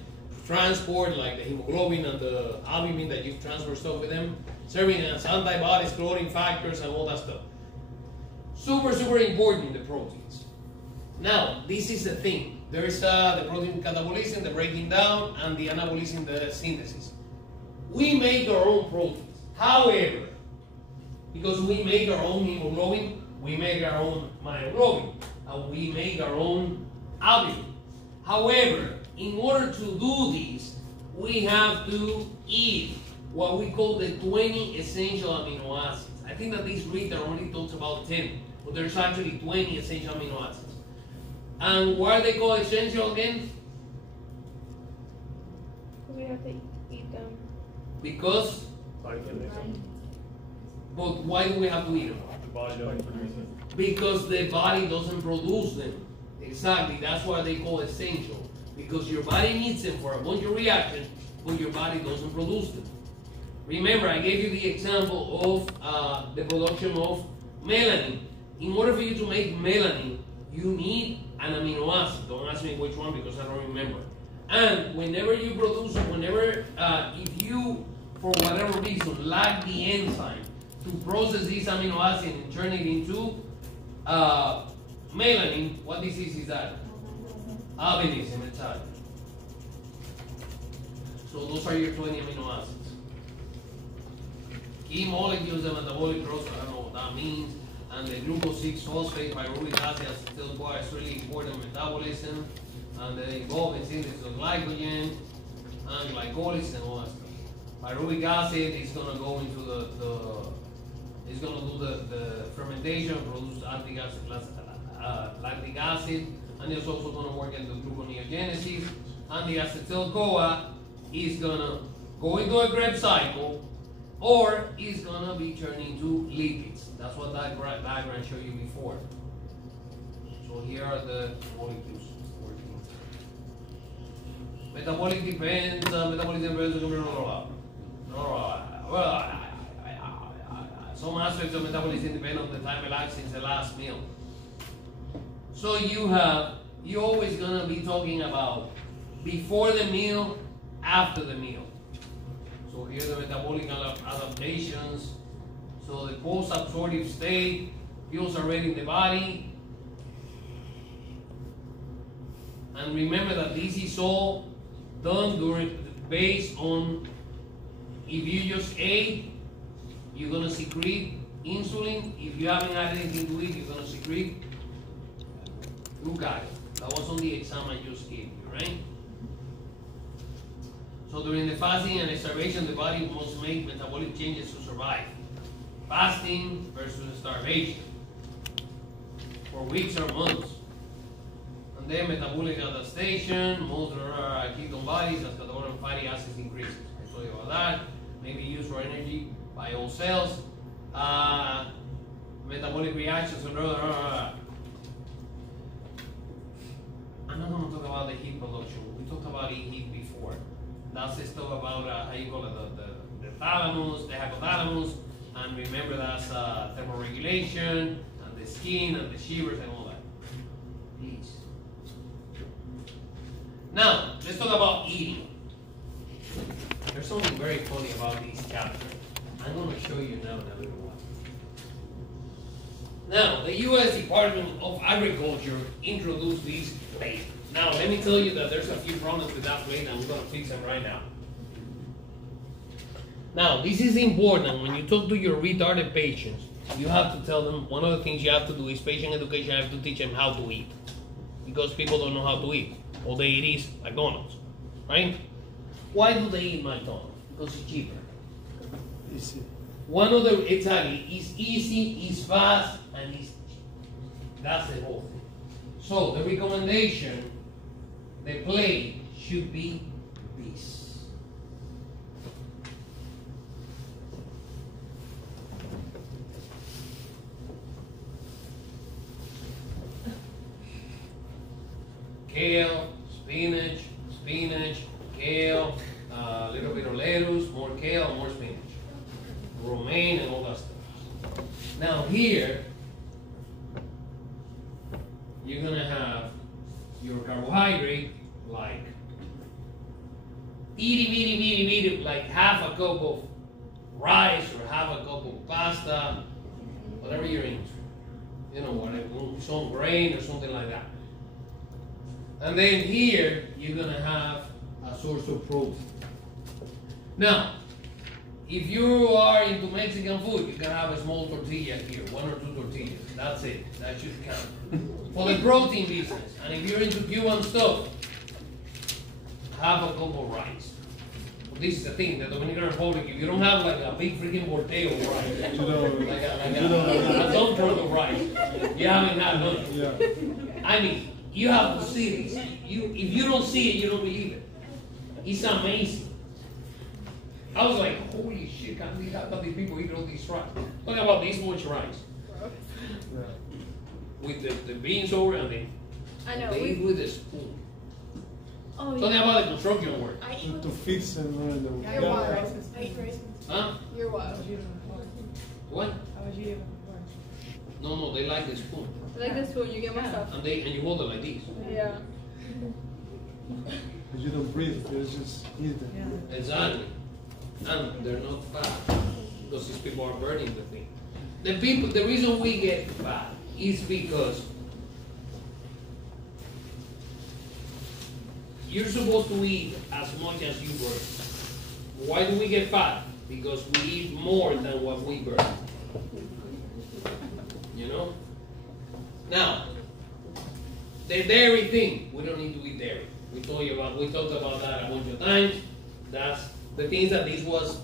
transport, like the hemoglobin and the albumin that you transfer stuff with them, serving as antibodies, clotting factors, and all that stuff. Super, super important, the proteins. Now, this is the thing. There's the protein catabolism, the breaking down, and the anabolism, the synthesis. We make our own proteins. However, because we make our own hemoglobin, we make our own myoglobin, and we make our own albumin. However, in order to do this, we have to eat what we call the 20 essential amino acids. I think that this reader only talks about 10, but there's actually 20 essential amino acids. And why are they called essential again? We have to eat them. Because, Body can make them. but why do we have to eat them? The body doesn't produce it. Because the body doesn't produce them. Exactly, that's why they call essential. Because your body needs them for a bunch of reactions, but your body doesn't produce them. Remember, I gave you the example of the production of melanin. In order for you to make melanin, you need an amino acid. Don't ask me which one because I don't remember. And whenever you produce, if you, for whatever reason, lack the enzyme to process this amino acid and turn it into melanin, what disease is that? Albinism, exactly. So those are your 20 amino acids. Key molecules of metabolic process, I don't know what that means. And the glucose 6-phosphate, pyruvic acid, acetyl-CoA is really important in metabolism. And they involve in synthesis of glycogen and glycolysis and all that stuff. Pyruvic acid is going to go into it's going to do the fermentation, produce lactic acid, and it's also going to work into gluconeogenesis. And the acetyl-CoA is going to go into a Krebs cycle, or is going to be turned into lipids. That's what that diagram showed you before. So here are the molecules working. Metabolic depends, some aspects of metabolism depend on the time elapsed since the last meal. So you're always going to be talking about before the meal, after the meal. So here are the metabolic adaptations. So the post-absorptive state, fuels are ready in the body. And remember that this is all done based on, if you just ate, you're going to secrete insulin. If you haven't had anything to eat, you're going to secrete glucagon. That was on the exam I just gave you, right? So during the fasting and starvation, the body must make metabolic changes to survive. Fasting versus starvation for weeks or months. And then metabolic adaptation, most ketone bodies as catabolic fatty acids increases. I told you about that. Maybe used for energy by all cells. Metabolic reactions. I'm not going to talk about the heat production. We talked about heat before. That's the stuff about how you call it, the thalamus, the hypothalamus, and remember that's thermoregulation, and the skin, and the shivers, and all that. Please. Now, let's talk about eating. There's something very funny about this chapter. I'm going to show you now in a little while. Now, the U.S. Department of Agriculture introduced this plate. Now, let me tell you that there's a few problems with that plate, and we're going to fix them right now. Now, this is important when you talk to your retarded patients. you have to tell them, one of the things you have to do is patient education. You have to teach them how to eat. Because people don't know how to eat. All they eat is McDonald's, right? Why do they eat McDonald's? Because it's cheaper. Easy. One of the, exactly, it's easy, it's fast, and it's cheap. That's the whole thing. So the recommendation, the plate should be this. Kale, spinach, kale, a little bit of lettuce, more kale, more spinach, romaine, and all that stuff. Now here, you're gonna have your carbohydrate, like like half a cup of rice or half a cup of pasta, whatever you're into. You know, whatever, some grain or something like that. And then here, you're gonna have a source of protein. Now, if you are into Mexican food, you can have a small tortilla here, 1 or 2 tortillas. That's it. That should count. For the protein business, and if you're into Cuban stuff, have a cup of rice. But this is the thing, the Dominican Republic, if you don't have like a big freaking volteo of rice, like a dump truck of rice, you haven't had nothing. Yeah. I mean, you have to see this. If you don't see it, you don't believe it. It's amazing. I was like, holy shit, can't believe how these people eat all these rice. Look about this much rice. Yeah. With the beans over and then I know. they eat with a spoon. Oh, Talking yeah. about the construction work. I eat To fix and learn the You're wild. I eat rice. Huh? You're wild. What? How was you? No, they like the spoon. Like this one, you get my stuff. And you hold it like this. Yeah. But you don't breathe, you just eat them. Exactly. And they're not fat because these people are burning the thing. The reason we get fat is because you're supposed to eat as much as you burn. Why do we get fat? Because we eat more than what we burn. You know? Now, the dairy thing, we don't need to eat dairy. We talked about that a bunch of times. That's the things that this was,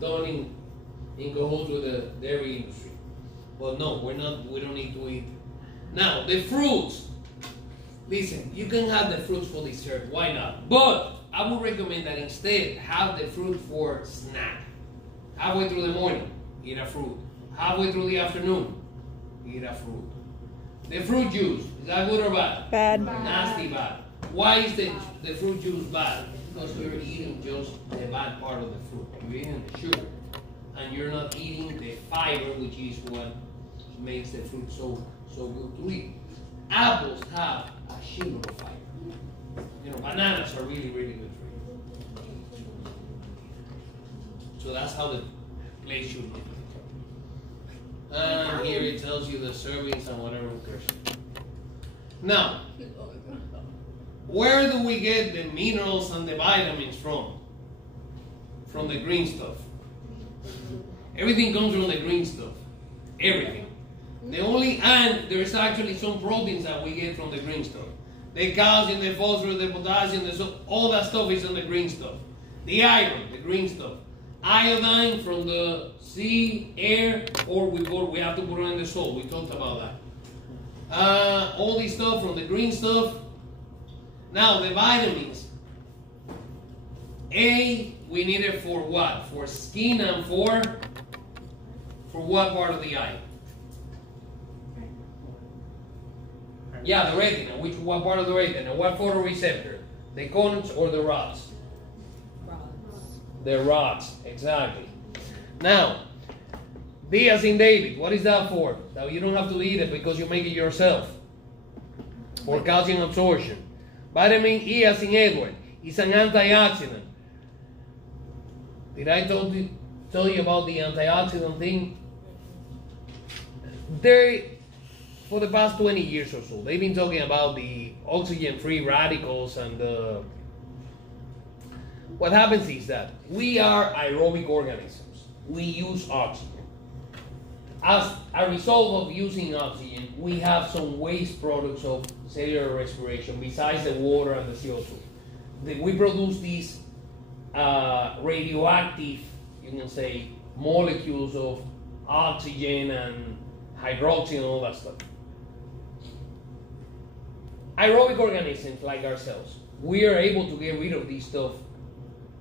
done in cahoots with the dairy industry. But no, we don't need to eat. Now, the fruits. Listen, you can have the fruits for dessert, why not? But I would recommend that instead have the fruit for snack. Halfway through the morning, eat a fruit. Halfway through the afternoon, eat a fruit. The fruit juice, is that good or bad? Bad. Nasty bad. Why is the fruit juice bad? Because you're eating just the bad part of the fruit. You're eating the sugar. And you're not eating the fiber, which is what makes the fruit so good to eat. Apples have a shitload of fiber. Bananas are really, really good for you. So that's how the plate should look. And here it tells you the servings and whatever occurs. Now, where do we get the minerals and the vitamins from? From the green stuff. Everything comes from the green stuff. Everything. And there's actually some proteins that we get from the green stuff. The calcium, the phosphorus, the potassium, all that stuff is on the green stuff. The iron, the green stuff. Iodine from the sea, air, or we have to put it in the soil. We talked about that. All this stuff from the green stuff. Now the vitamins. A, we need it for what? For skin and for what part of the eye? Yeah, the retina. What part of the retina? What photoreceptor? The cones or the rods? The rods, exactly. Now, D as in David, what is that for? Now you don't have to eat it because you make it yourself. For calcium absorption. Vitamin E as in Edward, is an antioxidant. Did I tell you about the antioxidant thing? For the past 20 years or so, they've been talking about the oxygen-free radicals and what happens is that we are aerobic organisms. We use oxygen. as a result of using oxygen, we have some waste products of cellular respiration besides the water and the CO2. We produce these radioactive, you can say, molecules of oxygen and hydroxy and all that stuff. Aerobic organisms like ourselves, we are able to get rid of this stuff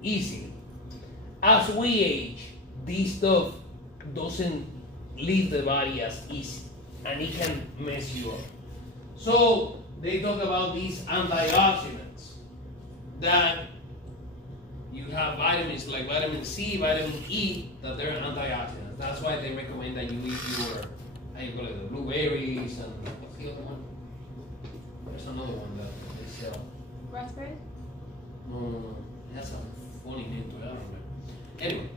easily. As we age, this stuff doesn't leave the body as easy, and it can mess you up. So they talk about these antioxidants that you have vitamins like vitamin C, vitamin E, that they're antioxidants. That's why they recommend that you eat your, how you call it, the blueberries and what's the other one? There's another one that they sell. Raspberry? No. It has a funny name to it, I don't remember. Anyway,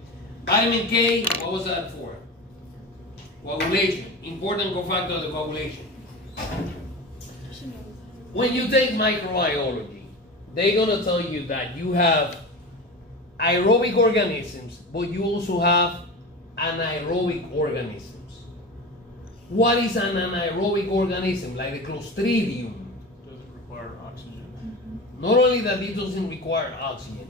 vitamin K, what was that for? Coagulation. Important cofactor of the coagulation. When you take microbiology, they're going to tell you that you have aerobic organisms, but you also have anaerobic organisms. What is an anaerobic organism? Like the Clostridium. Doesn't require oxygen. Not only that it doesn't require oxygen,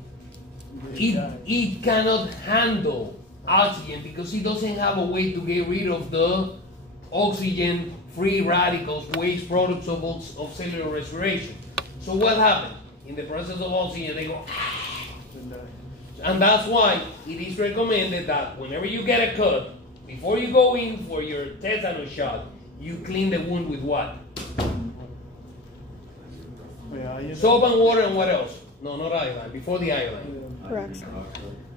it cannot handle oxygen because it doesn't have a way to get rid of the oxygen free radicals, waste products of cellular respiration. So what happened? In the process of oxygen, they go, and that's why it is recommended that whenever you get a cut, before you go in for your tetanus shot, you clean the wound with what? Soap and water and what else? No, not iodine, before the iodine. Peroxide.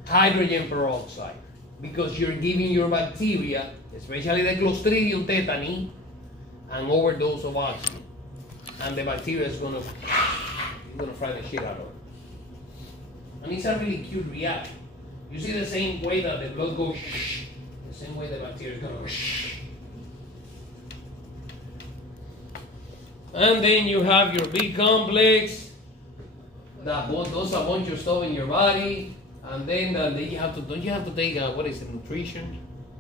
Hydrogen peroxide. Because you're giving your bacteria, especially the Clostridium tetani, an overdose of oxygen. And the bacteria is gonna fry the shit out of it. And it's a really cute reaction. You see the same way that the blood goes shh, the same way the bacteria is gonna go shh. And then you have your B complex that does a bunch of stuff in your body. And then you have to, don't you have to take, what is it, nutrition?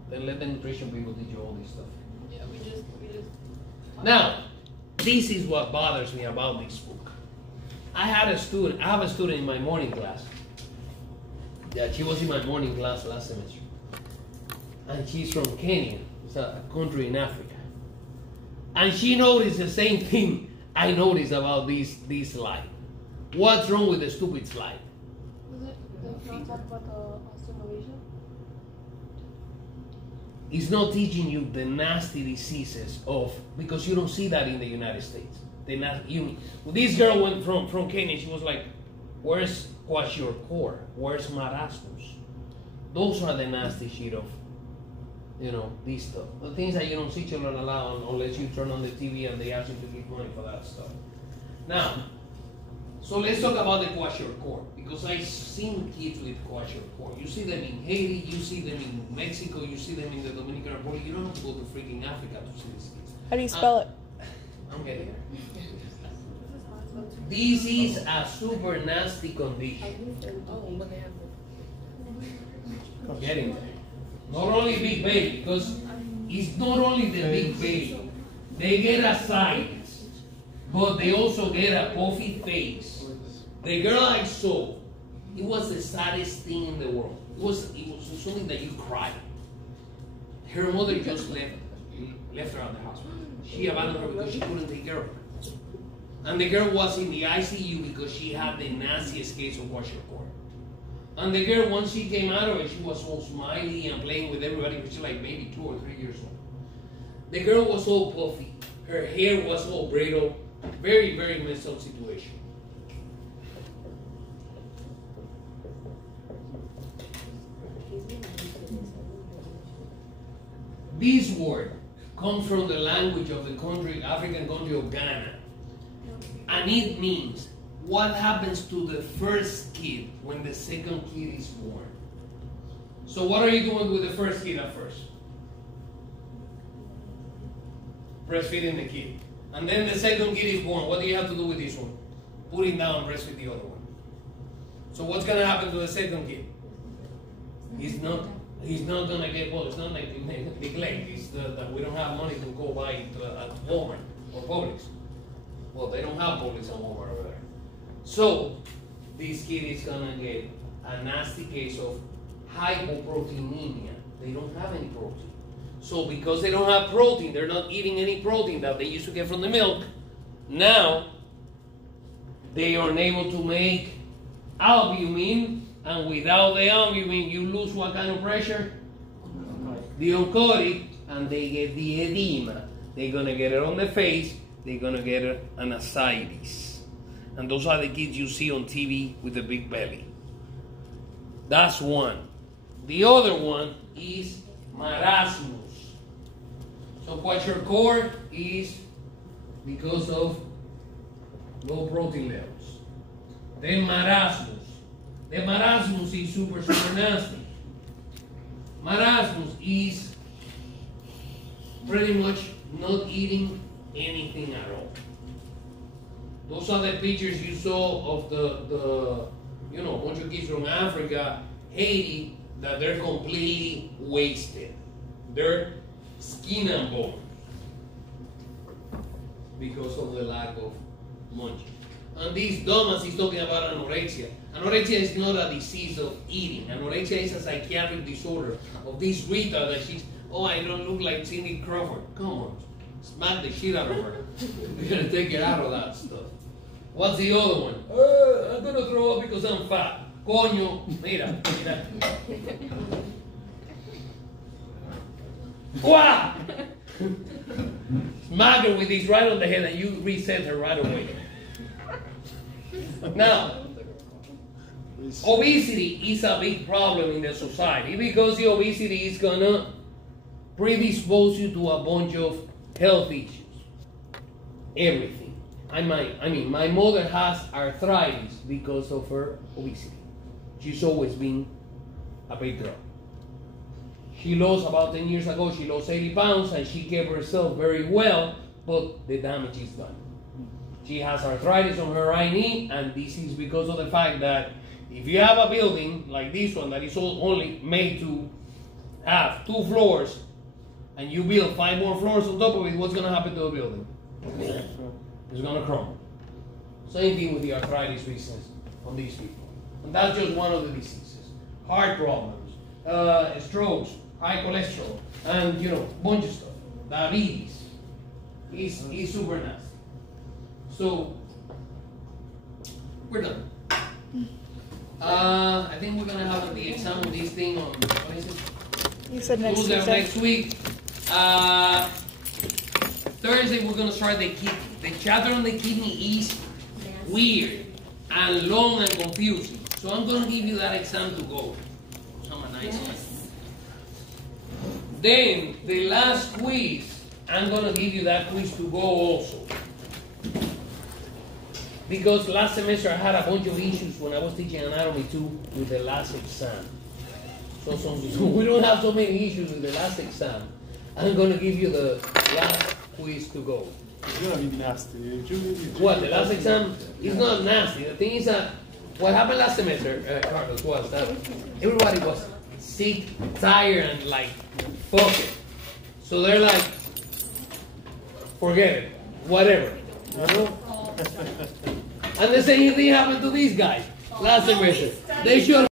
Then let the nutrition people teach you all this stuff. Yeah, we just. Now, this is what bothers me about this book. I have a student in my morning class. Yeah, she was in my morning class last semester. And she's from Kenya. It's a country in Africa. And she noticed the same thing I noticed about this slide. What's wrong with the stupid slide? Was it not talk about the osteomalacia? It's not teaching you the nasty diseases because you don't see that in the United States. This girl went from Kenya, she was like, where's kwashiorkor? Where's marasmus? Those are the nasty shit of, this stuff. The things that you don't see children allow unless you turn on the TV and they ask you to give money for that stuff. Now, so let's talk about the kwashiorkor, because I've seen kids with kwashiorkor. You see them in Haiti, you see them in Mexico, you see them in the Dominican Republic. You don't have to go to freaking Africa to see these kids. How do you spell it? I'm getting there. This is a super nasty condition. I'm getting there. Not only big baby, because it's not only the big baby. They get a size, but they also get a puffy face. The girl I saw, it was the saddest thing in the world. It was something that you cried. Her mother just left her at the hospital. She abandoned her because she couldn't take care of her. And the girl was in the ICU because she had the nastiest case of kwashiorkor. And the girl, once she came out of it, she was all smiley and playing with everybody because she was like maybe 2 or 3 years old. The girl was all puffy. Her hair was all brittle. Very, very messed up situation. This word comes from the language of the country, African country of Ghana. And it means what happens to the first kid when the second kid is born. So what are you doing with the first kid at first? Breastfeeding the kid. And then the second kid is born. What do you have to do with this one? Put him down and breastfeed the other one. So what's going to happen to the second kid? He's not He's not gonna get, well, it's not like neglect, it's that we don't have money to go buy it at Walmart or Publix. Well, they don't have Publix and Walmart over there. So, this kid is gonna get a nasty case of hypoproteinemia. They don't have any protein. So, because they don't have protein, they're not eating any protein that they used to get from the milk. Now, they are unable to make albumin, and without the albumin, you lose what kind of pressure? The oncotic, and they get the edema. They're gonna get it on the face, they're gonna get an ascites. And those are the kids you see on TV with the big belly. That's one. The other one is marasmus. So kwashiorkor is because of low protein levels. Then marasmus. The marasmus is super nasty. Marasmus is pretty much not eating anything at all. Those are the pictures you saw of the a bunch of kids from Africa, Haiti, that they're completely wasted. They're skin and bone because of the lack of munching. And this Thomas is talking about anorexia. Anorexia is not a disease of eating. Anorexia is a psychiatric disorder of this Rita that she's, oh, I don't look like Cindy Crawford. Come on, smack the shit out of her. We're gonna take her out of that stuff. What's the other one? I'm gonna throw up because I'm fat. Coño, mira. Wow! Smack her with this right on the head and you reset her right away. Now, obesity is a big problem in the society because the obesity is gonna predispose you to a bunch of health issues. Everything. I mean, my mother has arthritis because of her obesity. She's always been a big girl. She lost about 10 years ago, she lost 80 pounds and she kept herself very well, but the damage is done. She has arthritis on her right knee, and this is because of the fact that if you have a building like this one that is only made to have 2 floors, and you build 5 more floors on top of it, what's going to happen to the building? It's going to crumble. Same thing with the arthritis business on these people. And that's just one of the diseases. Heart problems, strokes, high cholesterol, and bunch of stuff. Diabetes is super nasty. So, we're done. I think we're going to have the exam of this thing on, what is it? You said next week. Next week. Thursday, we're going to start the kidney. The chapter on the kidney is weird and long and confusing. So I'm going to give you that exam to go. Some nice one. Then, the last quiz, I'm going to give you that quiz to go also. Because last semester I had a bunch of issues when I was teaching anatomy too with the last exam. So we don't have so many issues with the last exam. I'm going to give you the last quiz to go. It's gonna be nasty. What, the last exam is not nasty. The thing is that what happened last semester, Carlos, was that everybody was sick, tired, and like, fuck it. So they're like, forget it, whatever. You know? And the same thing happened to these guys last semester. They should